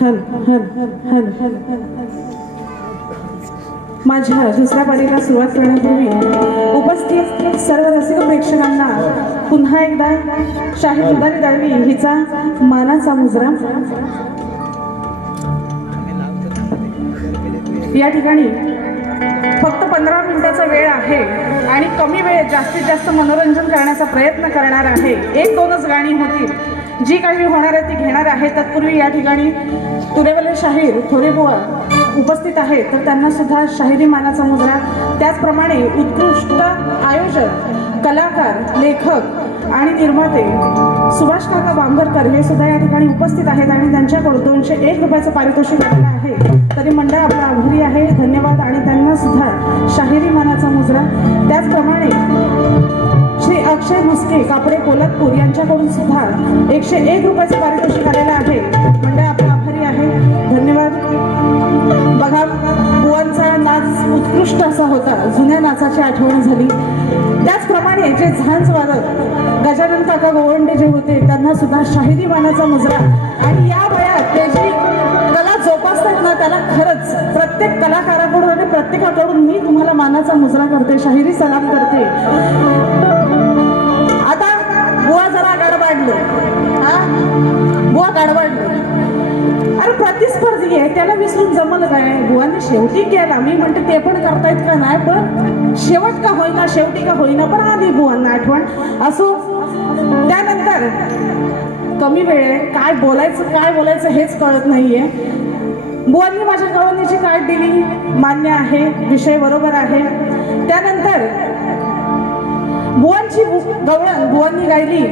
हल हल हल हल माझ्या दुसऱ्या पारीला सुरुवात करण्यापूर्वी उपस्थित सर्व रसिक प्रेक्षकांना पुन्हा एकदा शाहीर मुदारी दळवी हिचा मानाचा मुजरा। या ठिकाणी फक्त 15 मिनिटाचा वेळ आहे आणि कमी वेळेत जास्तीत जास्त मनोरंजन करण्याचा प्रयत्न करणार आहे। 1-2च गाणी होतील, जी काही होणार आहे ती घेणार आहे। तत्पूर्वी या ठिकाणी तुरेवले शाहीर थोरेबुवा उपस्थित आहेत, तर त्यांना सुद्धा शाहिरी मानाचा मुजरा। त्याचप्रमाणे उत्कृष्ट आयोजक, कलाकार, लेखक आणि निर्माते सुभाष काका बांबरकर हे सुद्धा या ठिकाणी उपस्थित आहेत आणि त्यांच्याकडून 201 रुपयाचं पारितोषिक मिळालं आहे। तरी मंडळ आपला आभारी आहे, धन्यवाद। आणि त्यांना सुद्धा शाहिरी मानाचा मुजरा। त्याचप्रमाणे श्री अक्षय मुस्के कापडे कोल्हापूर यांच्याकडून सुद्धा 101 रुपयाचं पारितोषिक आलेलं आहे। मंडळ आपला आभारी आहे, धन्यवाद। बघा, बुवांचा नाच उत्कृष्ट असा होता, जुन्या नाचाची आठवण झाली। त्याचप्रमाणे जे झांज वादक गजानन काका गोवंडे जे होते, त्यांना सुद्धा शाहिरी मानाचा मुजरा। आणि या वयात ते जी कला जोपासतात ना, त्याला खरंच प्रत्येक कलाकाराकडून आणि प्रत्येकाकडून मी तुम्हाला मानाचा मुजरा करते, शाहिरी सलाम करते। आता बुवा जरा गाडवाडलो, बुवा गाडवाडलो, अरे प्रतिस्पर्धी आहे, त्याला विसरून जमलं काय? बुवांनी शेवटी केला, मी म्हणते ते पण करतायत का नाही, पण शेवट का होईना, शेवटी का होईना, पण आधी बुवांना आठवण असो। त्यानंतर कमी वेळ आहे, काय बोलायचं हेच कळत नाहीये। बुवांनी माझ्या कळवणीची कार्ड दिली, मान्य आहे, विषय बरोबर आहे। त्यानंतर बुवांची गवळण बुवांनी गायली,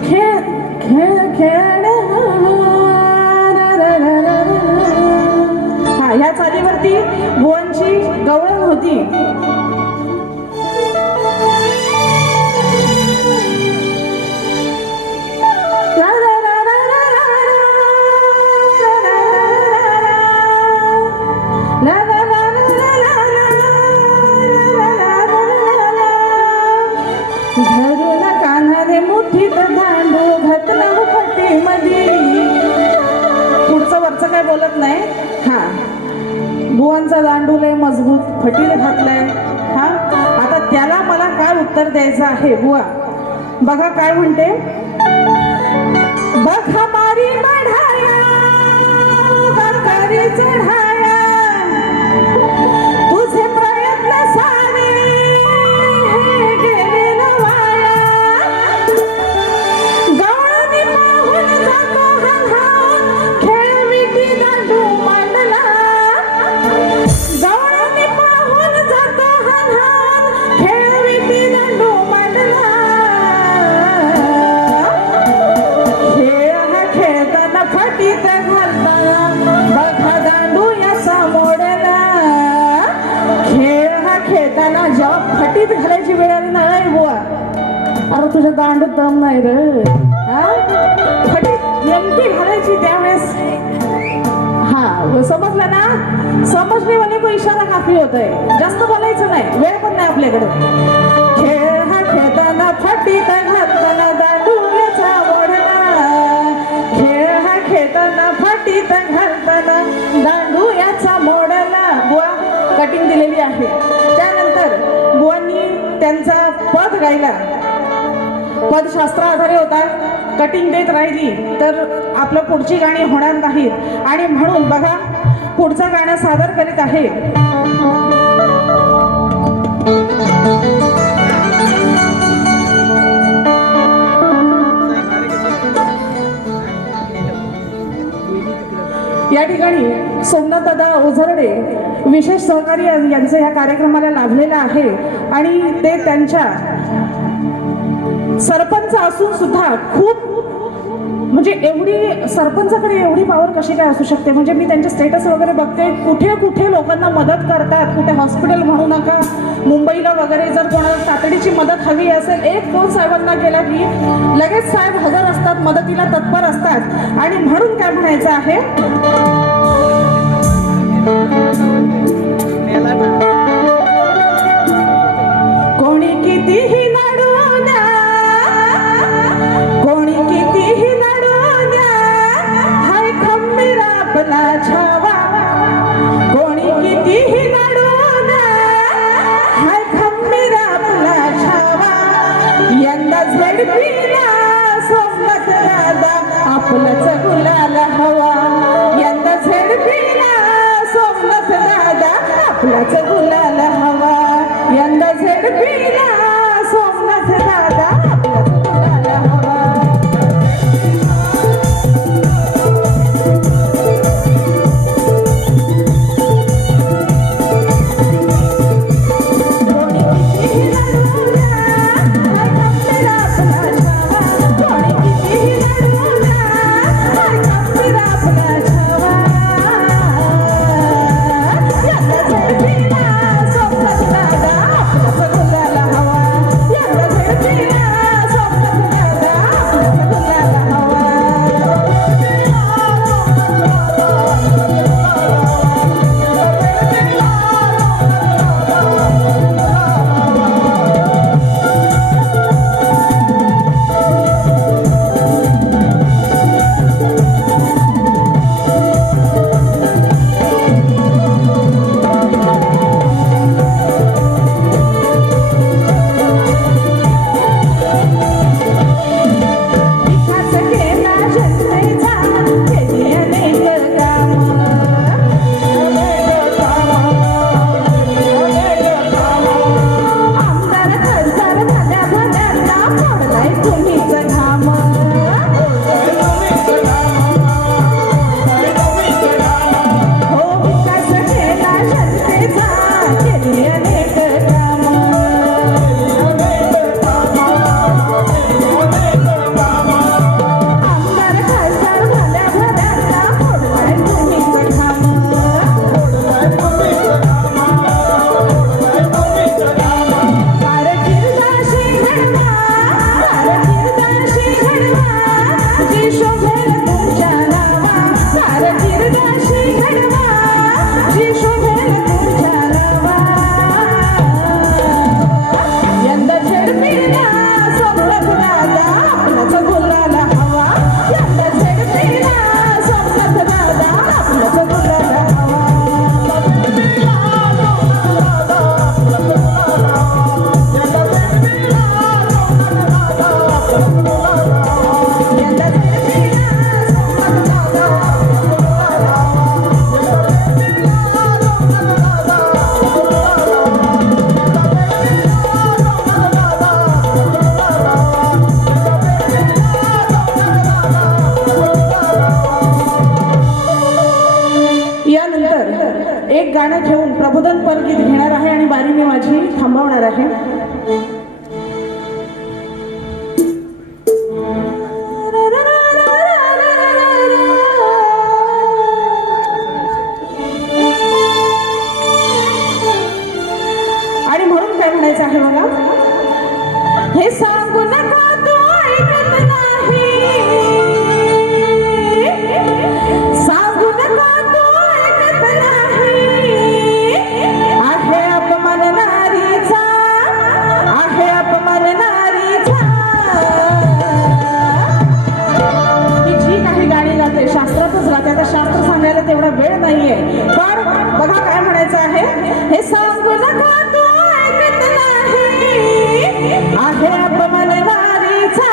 खेळ खेळ खेळ, हा, ह्या चालीवरती बुवांची गवळण होती। पुढचं वरचं काय बोलत नाही। हा, बुवांचा दांडू लय मजबूत फटीने घातलाय। हा, आता त्याला मला काय उत्तर द्यायचं आहे? बुवा बघा काय म्हणते, बघ हमारी मढाया गरगरी चढाया, तुझे प्रयत्न सारे गेले न वाया, गवळणी पाहून जातो हलहाल, खेळविटी दांडू मांडला, गवळणी पाहून जातो हलहाल, खेळविटी दांडू मांडला, खेळ हा खेळताना फाटीत घालताना, बघा दांडू याचा मोडला, खेळ हा खेळताना जेव्हा फटीत घालायची वेळ आली ना, बुवा अरे तुझ्या दांडूत दम नाही रे, फटीत नेमकी घालायची त्यावेळेस। हा, समजलं ना? समजणे वाले को इशारा काफी होता है, जास्त बोलायचं नाही, वेळ पण नाही आपल्याकडे। खेळ हा खेळताना फटीत घालताना, दांडू याचा मोडला, खेळ हा खेळताना फटीत घालताना, दांडू याचा मोडला। बुवा कटिंग दिलेली आहे। त्यानंतर बुवांनी त्यांचा पद गायला, पद शास्त्र आधारे होता, कटिंग देत राहिली तर आपलं पुढची गाणी होणार नाहीत। आणि म्हणून बघा पुढचं गाणं सादर करीत आहे, या ठिकाणी सोमनाथ दादा ओझरडे विशेष सहकारी यांचे या कार्यक्रमाला लाभलेलं आहे। आणि ते त्यांच्या सरपंच असून सुद्धा खूप म्हणजे एवढी सरपंचाकडे एवढी पावर कशी काय असू शकते? म्हणजे मी त्यांचे स्टेटस वगैरे बघते, कुठे कुठे लोकांना मदत करतात, कुठे हॉस्पिटल म्हणू नका, मुंबईला वगैरे जर कोणाला तातडीची मदत हवी असेल, एक फोन साहेबांना केला की लगेच साहेब हजर असतात, मदतीला तत्पर असतात। आणि म्हणून काय म्हणायचं आहे, कोणी कितीही नडू द्या, आपलाच गुलाल हवा यंदा झेडपीला सोमनाथ दादा आपलाच गुलाल हवा एक गाणं घेऊन प्रबोधन परगीत घेणार आहे आणि बारी मी माझी थांबवणार आहे. आणि म्हणून काय म्हणायचं आहे बघा, हे सांगू नका तू ऐकत नाही, सांगू नका तू ऐकत नाही, आहे अपमान नारीचा, आहे अपमान नारीचा. मी जी काही गाणी गाते शास्त्रातच गाते, आता शास्त्र सांगायला तेवढा वेळ नाहीये, पण बघा काय म्हणायचं आहे, हे सांगू नका तू ऐकत नाही, आहे अपमान नारीचा.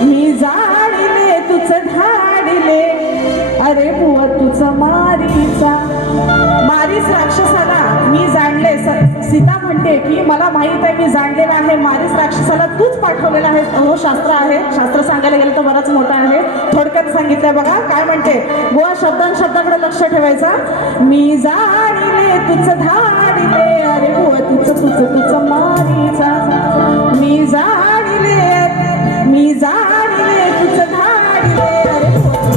मी जाणिले तुझं धाडिले, अरे बुवा तुझं मारीचा. मारीच राक्षसाला मी जाणले, सीता म्हणते की मला माहित आहे मी जाणलेलं आहे, मारीच राक्षसाला तूच पाठवलेला आहे. हो शास्त्र आहे, शास्त्र सांगायला गेलं तर बराच मोठा आहे, थोडक्यात सांगितलंय बघा काय म्हणते. बुवा शब्दांकडे लक्ष ठेवायचा. मी जाणिले तुझं धाडिले, अरे बुवा तुझं मारीचा. मी जाणिले तुझं धाडिले, अरे बुवा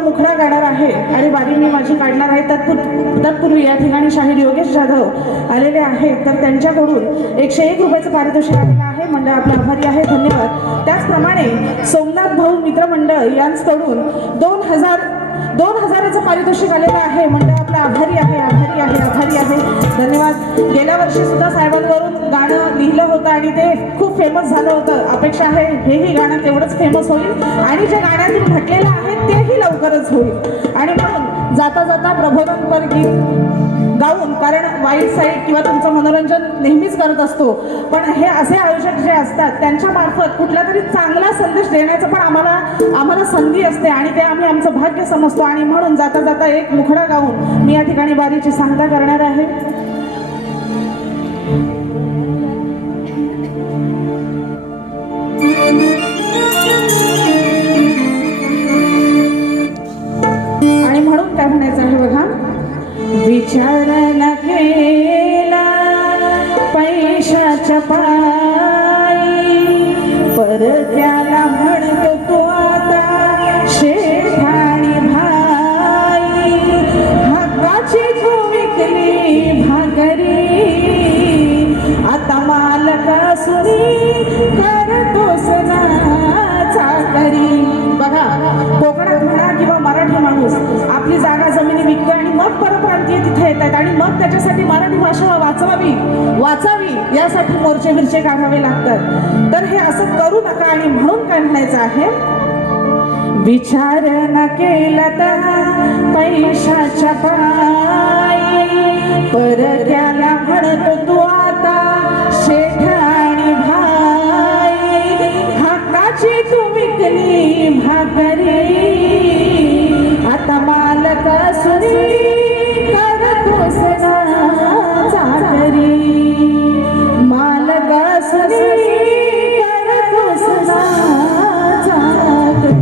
मुखडा गाणार आहे आणि वारी मी माझी काढणार आहे. तत्पूर्वी या ठिकाणी शाहीर योगेश जाधव आलेले आहेत, तर त्यांच्याकडून 101 रुपयाचं पारितोषिक आलेलं आहे. मंडळ आपला आभारी आहे, धन्यवाद. त्याचप्रमाणे सोमनाथ भाऊ मित्र मंडळ यांच्याकडून 2000चं पारितोषिक आलेलं आहे. मंडळ आपला आभारी आहे, आभारी आहे, आभारी आहे, धन्यवाद. गेल्या वर्षी सुद्धा साहेबांवरून गाणं लिहिलं होतं आणि ते खूप फेमस झालं होतं. अपेक्षा आहे हेही गाणं तेवढंच फेमस होईल आणि जे गाण्यातून म्हटलेलं आहे तेही लवकरच होईल. आणि म्हणून जाता जाता प्रबोधनपर गीत गाऊन, कारण वाईट साईड किंवा तुमचं मनोरंजन नेहमीच करत असतो, पण हे असे आयोजक जे असतात त्यांच्या मार्फत कुठला तरी चांगला संदेश देण्याचं पण आम्हाला संधी असते आणि ते आम्ही आमचं भाग्य समजतो. आणि म्हणून जाता जाता एक मुखडा गाऊन मी या ठिकाणी वारीची सांगता करणार आहे. आणि म्हणून काय म्हणायचं आहे बघा. विचार न केला पैशाच्या पायी, परत्याला म्हणतो तू आता शेठाणी भाई, हक्काची तू विकली भाकरी, आता मालका सुरी करतोस ना चाकरी. बघा, कोकणात म्हणा किंवा मराठी माणूस आपली जागा जमिनी विकतोय आणि मग परप्रांतीय तिथे येत आहेत आणि मग त्याच्यासाठी मराठी भाषा वाचावी यासाठी मोर्चे बिरचे काढावे लागतात. तर हे असं करू नका. आणि म्हणून काय म्हणायचं आहे. विचार न केला तर पैशाच्या पायी, परत्याला म्हणतो तू आता शेठाणी भाई, हक्काची तू विकली भाकरी, आता मालक सुरी करतोस ना चाकरी, मालक सुरी करतोस ना चाकरी.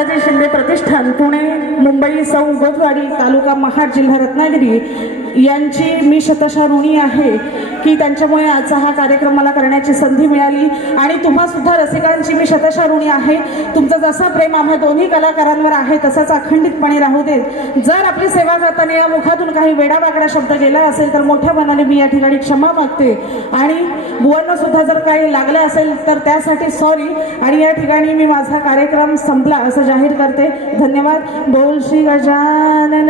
तात्याजी शिंदे प्रतिष्ठान पुणे मुंबई सौ गोदवाडी तालुका महाड जिल्हा रत्नागिरी यांची मी शतशः ऋणी आहे की त्यांच्यामुळे आजचा हा कार्यक्रम मला करण्याची संधी मिळाली आणि तुम्हा सुद्धा रसिकांची मी शतशः ऋणी आहे. तुमचं जसं प्रेम आम्हा दोन्ही कलाकारांवर आहे तसंच अखंडितपणे राहू देत. जर आपली सेवा करताना या मुखातून काही वेडावाकडा शब्द गेला असेल तर मोठ्या मनाने मी या ठिकाणी क्षमा मागते आणि बुवांना सुद्धा जर काही लागलं असेल तर त्यासाठी सॉरी. आणि या ठिकाणी मी माझा कार्यक्रम संपला असं जाहीर करते. धन्यवाद. बोल श्री गजानन